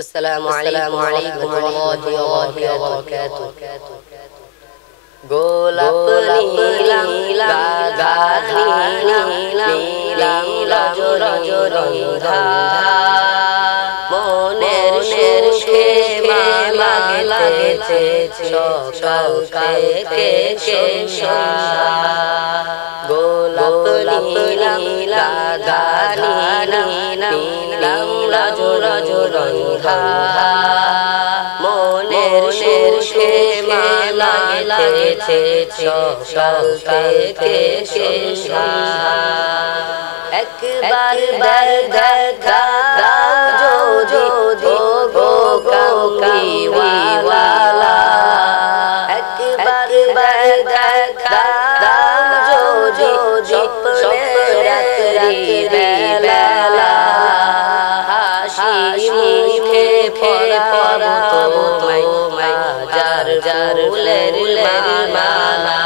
আসসালামু আলাইকুম ওয়া রাহমাতুল্লাহি ওয়া বারাকাতুহু। গোলাপ নীলাম গাধা নীলাম রজনী গন্ধা মনের সুখে মালা লাগেছে সকাল থেকে সন্ধ্যা। গোলাপ নীলাম গাধা নীলাম রজনী গন্ধা মনের সুখে মালা লাগেছে সকাল থেকে সন্ধ্যা। একবার দেখা দাও যদি গো কামলিওয়ালা, একবার দেখা দাও যদি স্বপ্নের রাত্রিবেলা হাসি মুখে পরাবো তোমায় যার ফুলের মালা।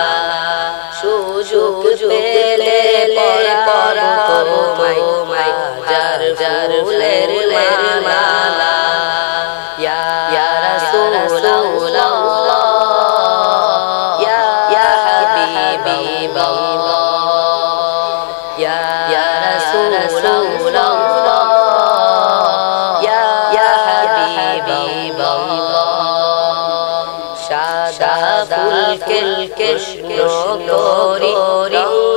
সুযোগ পেলে পরাবো তোমায় যার ফুলের মালা। ইয়া রাসূলুল্লাহ ইয়া হাবিবাল্লাহ ইয়া রাসূলুল্লাহ ইয়া হাবিবাল্লাহ। সাদা ফুলকে কৃষ্ণ করি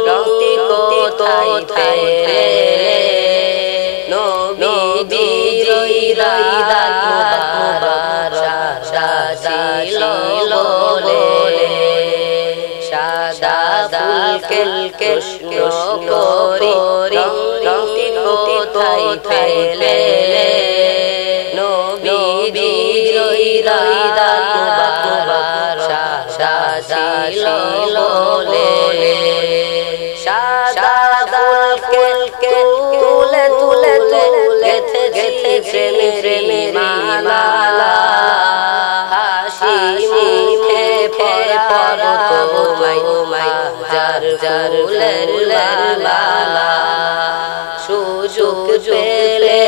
রংটি কোথায় পেলে, নবীজির রাত মুবারক সাজিল বলে। সাদা ফুলকে কৃষ্ণ করি রংটি কোথায় পেলে, নবীজির রাত মুবারক সাজিল বলে। সাদা ফুলকে তুলে গেথেছে প্রেমের মালা। হাসি মুখে পরাবো তোমায় যার ফুলের মালা। সুযোগ পেলে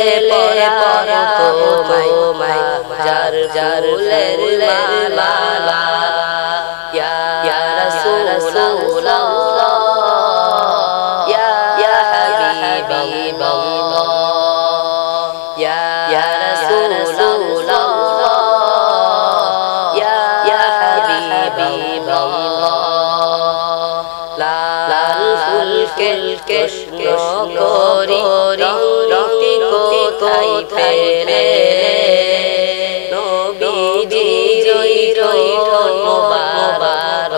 পরাবো তোমায় যার ফুলের মালা। ইয়া রাসূলুল্লাহ ইয়া হাবিবাল্লাহ ইয়া রাসূলুল্লাহ ইয়া হাবিবাল্লাহ। লাল ফুলকে কৃষ্ণ করি রংটি কোথায় পেলে, নবীজির মুবারক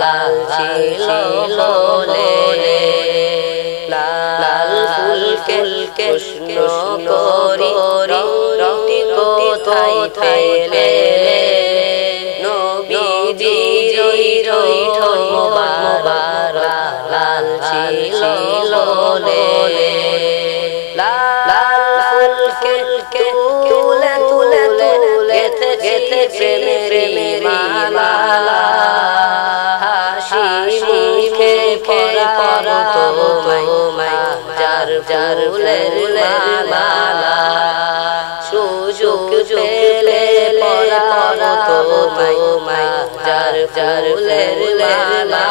লাল ছিল বলে। লাল ফুলকে কৃষ্ণ করি রংটি কোথায় পেলে, নবীজির মুবারক লাল ছিল বলে। লাল ফুলকে তুলে গেথেছে প্রেমের মালা। হাসি মুখে পরাবো তোমায় যার ফুলের মালা। সুযোগ পেলে পরাবো তোমায় যার ফুলের মালা।